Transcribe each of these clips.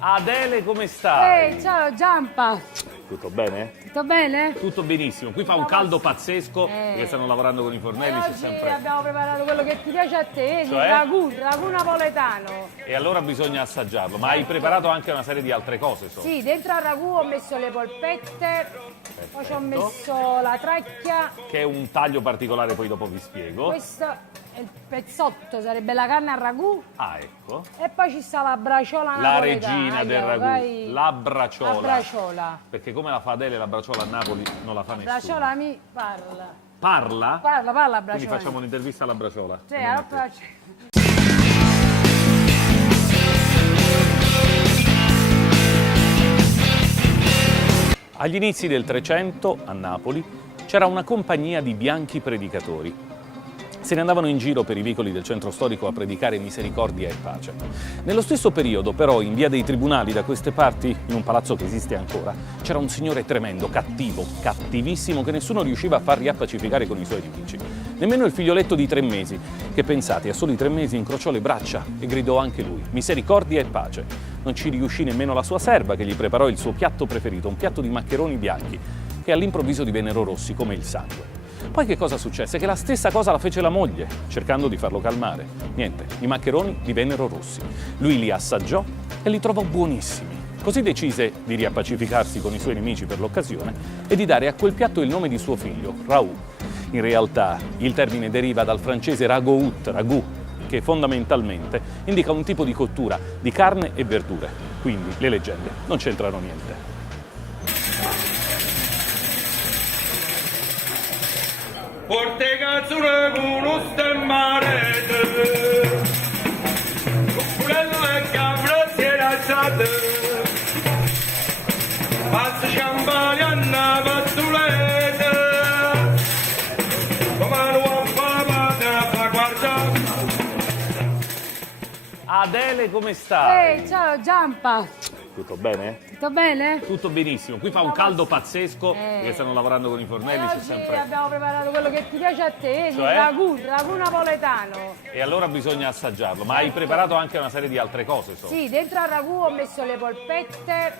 Adele, come stai? Ehi, ciao Giampa! Tutto bene? Tutto bene? Tutto benissimo. Qui fa un caldo pazzesco perché stanno lavorando con i fornelli, c'è Oggi sempre... abbiamo preparato quello che ti piace a te, il Cioè? ragù napoletano. E allora bisogna assaggiarlo. Ma hai preparato anche una serie di altre cose, so. Sì, dentro al ragù ho messo le polpette, poi ci ho messo la tracchia, Che è un taglio particolare, poi dopo vi spiego. questo è il pezzotto, sarebbe la carne al ragù, Ah, ecco. e poi ci sta la braciola La napoletana. regina del ragù, Vai. la braciola. La braciola. Perché come la fa Adele, la braciola a Napoli non la fa La nessuno. braciola mi parla. Parla? Parla Quindi braciola. facciamo un'intervista alla braciola. Sì, allora faccio. Agli inizi del Trecento, a Napoli, c'era una compagnia di bianchi predicatori. Se ne andavano in giro per i vicoli del centro storico a predicare misericordia e pace. Nello stesso periodo, però, in via dei Tribunali, da queste parti, in un palazzo che esiste ancora, c'era un signore tremendo, cattivo, cattivissimo, che nessuno riusciva a far riappacificare con i suoi nemici. Nemmeno il figlioletto di 3 mesi, che pensate, a soli 3 mesi incrociò le braccia e gridò anche lui, misericordia e pace. Non ci riuscì nemmeno la sua serva, che gli preparò il suo piatto preferito, un piatto di maccheroni bianchi, che all'improvviso divennero rossi come il sangue. Poi che cosa successe? Che la stessa cosa la fece la moglie, cercando di farlo calmare. Niente, i maccheroni divennero rossi. Lui li assaggiò e li trovò buonissimi. Così decise di riappacificarsi con i suoi nemici per l'occasione e di dare a quel piatto il nome di suo figlio, Raoul. In realtà il termine deriva dal francese ragout, ragù, che fondamentalmente indica un tipo di cottura di carne e verdure. Quindi le leggende non c'entrano niente. Porte cazzone con uno stemmarete, Cucurello e capra si era alzate, pazza ciambali a navazzulete, come lo affamata fa guardare. Adele, come stai? Ehi, ciao Giampa! Tutto bene? Tutto bene? Tutto benissimo. Qui fa un caldo pazzesco perché stanno lavorando con i fornelli, c'è Oggi sempre... abbiamo preparato quello che ti piace a te, Cioè? il ragù napoletano. E allora bisogna assaggiarlo. Ma hai preparato anche una serie di altre cose, so. Sì, dentro al ragù ho messo le polpette,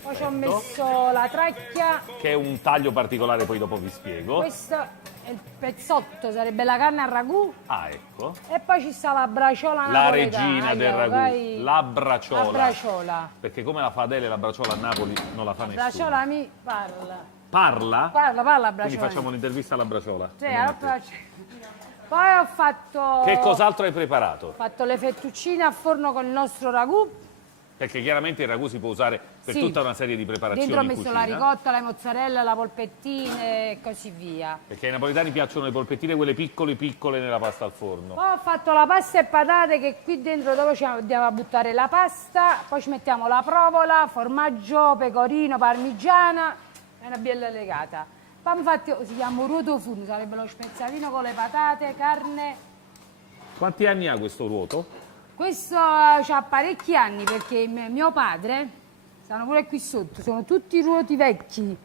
poi ci ho messo la tracchia, Che è un taglio particolare, poi dopo vi spiego. questo è il pezzotto, sarebbe la carne al ragù, Ah, ecco. e poi ci sta la braciola La napoletana. regina del ragù, Vai. la braciola. La braciola. Perché come la fa Adele, la braciola a Napoli non la fa La nessuno. braciola mi parla. Parla? Parla Quindi braciola. facciamo un'intervista alla braciola. Sì, allora faccio. Poi ho fatto... Che cos'altro hai preparato? Ho fatto le fettuccine a forno con il nostro ragù. Perché chiaramente il ragù si può usare per Sì. tutta una serie di preparazioni Dentro ho in messo cucina. la ricotta, la mozzarella, la polpettine e così via. Perché ai napoletani piacciono le polpettine, quelle piccole piccole nella pasta al forno. Poi ho fatto la pasta e patate, che qui dentro dopo ci andiamo a buttare la pasta, poi ci mettiamo la provola, formaggio, pecorino, parmigiana e una biella legata. Poi infatti si chiama ruoto forno, sarebbe lo spezzatino con le patate, carne. Quanti anni ha questo ruoto? Questo ha parecchi anni perché mio padre, stanno pure qui sotto, sono tutti ruoti vecchi.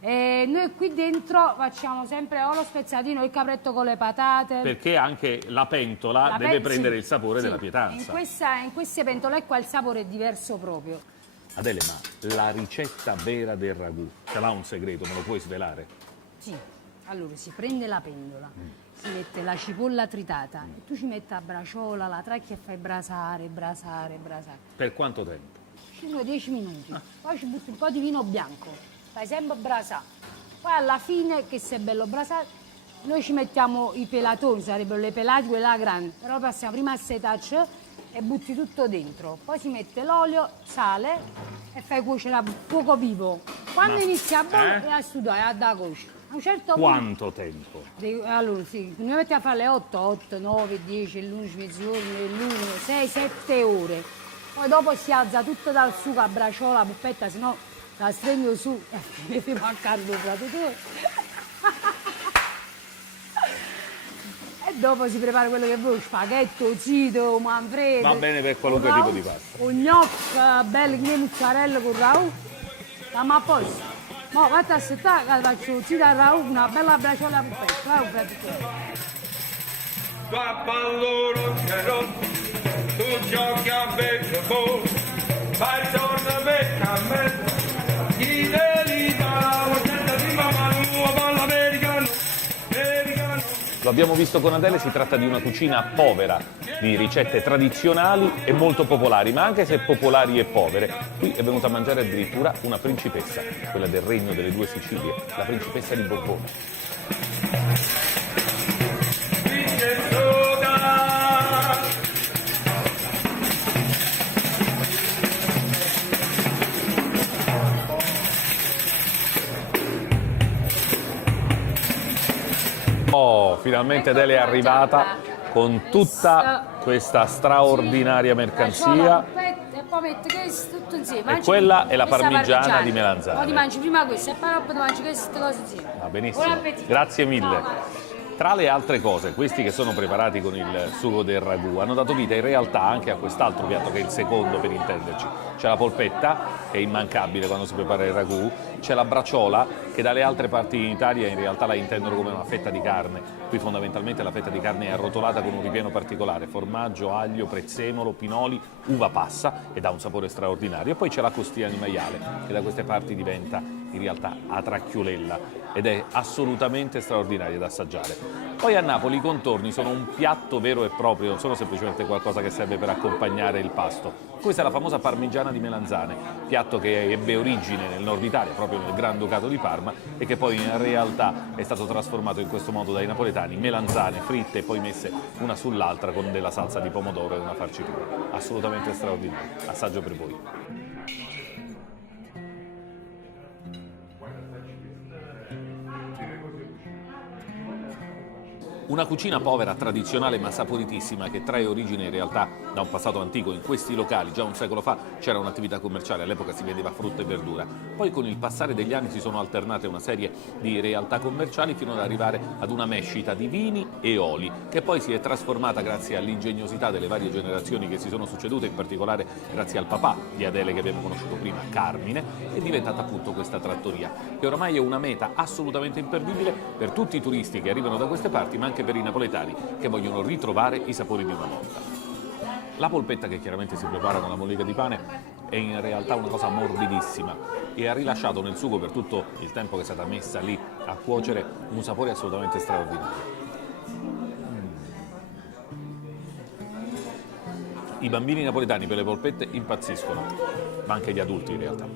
E noi qui dentro facciamo sempre o lo spezzatino o il capretto con le patate. Perché anche la pentola La deve sì, prendere il sapore sì. della pietanza. In queste pentole qua il sapore è diverso proprio. Adele, ma la ricetta vera del ragù, ce l'ha un segreto, me lo puoi svelare? Sì, allora si prende la pentola, si mette la cipolla tritata e tu ci metti la braciola, la tracchia e fai brasare. Per quanto tempo? 5-10 minuti. Poi ci butti un po' di vino bianco, fai sempre brasare. Poi alla fine, che se è bello brasato, noi ci mettiamo i pelatoni, sarebbero le pelate, quella grande, però passiamo prima a setaccio e butti tutto dentro. Poi si mette l'olio, sale e fai cuocere a fuoco vivo. Quando inizia a bollire, a sudare, a da cuocere. A un certo Quanto tempo? punto, allora sì, noi mettiamo a fare le 8, 9, 10, l'11, mezzogiorno, l'1, 6, 7 ore. Poi dopo si alza tutto dal sugo a braciola, a puppetta, se no la stringo su e mi fai mancare dopo la E dopo si prepara quello che vuoi, spaghetto, zito, manfredo. Va bene per qualunque un tipo rau, di pasta. Un gnocco bello che mozzarella con rau. Stiamo a posto. Ma vatti a aspettare che faccio zito al rau, una bella braciola a puppetta. Tu a pallone, tu giochi a baseball, Barzorno beccamme, chi delita, oggetto di mamma nuova, ballo americano, americano. Lo abbiamo visto con Adele, si tratta di una cucina povera di ricette tradizionali e molto popolari, ma anche se popolari e povere, qui è venuta a mangiare addirittura una principessa, quella del regno delle due Sicilie, la principessa di Borbone. Vince soda. Oh, finalmente Adele è arrivata con tutta questa straordinaria mercanzia. E poi metti questo tutto insieme. E quella è la Questa parmigiana di melanzane. Poi ti mangi prima questo e poi dopo ti mangi queste cose insieme. Va benissimo, Buon appetito. grazie mille. Ciao. Tra le altre cose, questi che sono preparati con il sugo del ragù hanno dato vita in realtà anche a quest'altro piatto che è il secondo per intenderci. C'è la polpetta, che è immancabile quando si prepara il ragù, c'è la braciola, che dalle altre parti in Italia in realtà la intendono come una fetta di carne. Qui fondamentalmente la fetta di carne è arrotolata con un ripieno particolare, formaggio, aglio, prezzemolo, pinoli, uva passa ed ha un sapore straordinario. E poi c'è la costia di maiale, che da queste parti diventa in realtà a tracchiolella ed è assolutamente straordinaria da assaggiare. Poi a Napoli i contorni sono un piatto vero e proprio, non sono semplicemente qualcosa che serve per accompagnare il pasto. Questa è la famosa parmigiana di melanzane, piatto che ebbe origine nel nord Italia, proprio nel Granducato di Parma, e che poi in realtà è stato trasformato in questo modo dai napoletani, melanzane fritte e poi messe una sull'altra con della salsa di pomodoro e una farcitura. Assolutamente straordinario. Assaggio per voi. Una cucina povera, tradizionale ma saporitissima che trae origine in realtà da un passato antico. In questi locali già un secolo fa c'era un'attività commerciale, all'epoca si vendeva frutta e verdura. Poi con il passare degli anni si sono alternate una serie di realtà commerciali fino ad arrivare ad una mescita di vini e oli che poi si è trasformata grazie all'ingegnosità delle varie generazioni che si sono succedute, in particolare grazie al papà di Adele che abbiamo conosciuto prima, Carmine, è diventata appunto questa trattoria che oramai è una meta assolutamente imperdibile per tutti i turisti che arrivano da queste parti, ma anche per i napoletani che vogliono ritrovare i sapori di una volta. La polpetta, che chiaramente si prepara con la mollica di pane, è in realtà una cosa morbidissima e ha rilasciato nel sugo per tutto il tempo che è stata messa lì a cuocere un sapore assolutamente straordinario. I bambini napoletani per le polpette impazziscono, ma anche gli adulti in realtà.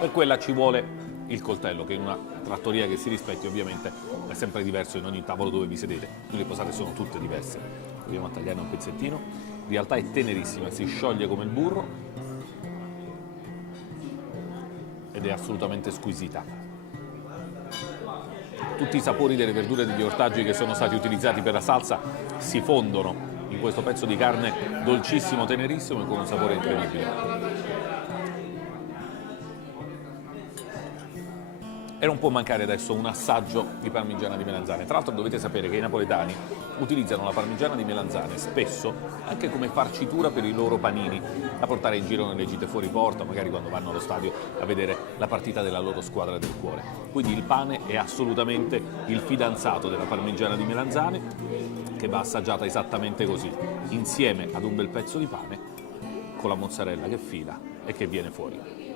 Per quella ci vuole il coltello, che in una trattoria che si rispetti ovviamente è sempre diverso in ogni tavolo dove vi sedete. Qui le posate sono tutte diverse. Proviamo a tagliare un pezzettino. In realtà è tenerissima, si scioglie come il burro ed è assolutamente squisita. Tutti i sapori delle verdure e degli ortaggi che sono stati utilizzati per la salsa si fondono in questo pezzo di carne dolcissimo, tenerissimo e con un sapore incredibile. E non può mancare adesso un assaggio di parmigiana di melanzane. Tra l'altro dovete sapere che i napoletani utilizzano la parmigiana di melanzane spesso anche come farcitura per i loro panini, da portare in giro nelle gite fuori porta, magari quando vanno allo stadio a vedere la partita della loro squadra del cuore. Quindi il pane è assolutamente il fidanzato della parmigiana di melanzane, che va assaggiata esattamente così, insieme ad un bel pezzo di pane con la mozzarella che fila e che viene fuori.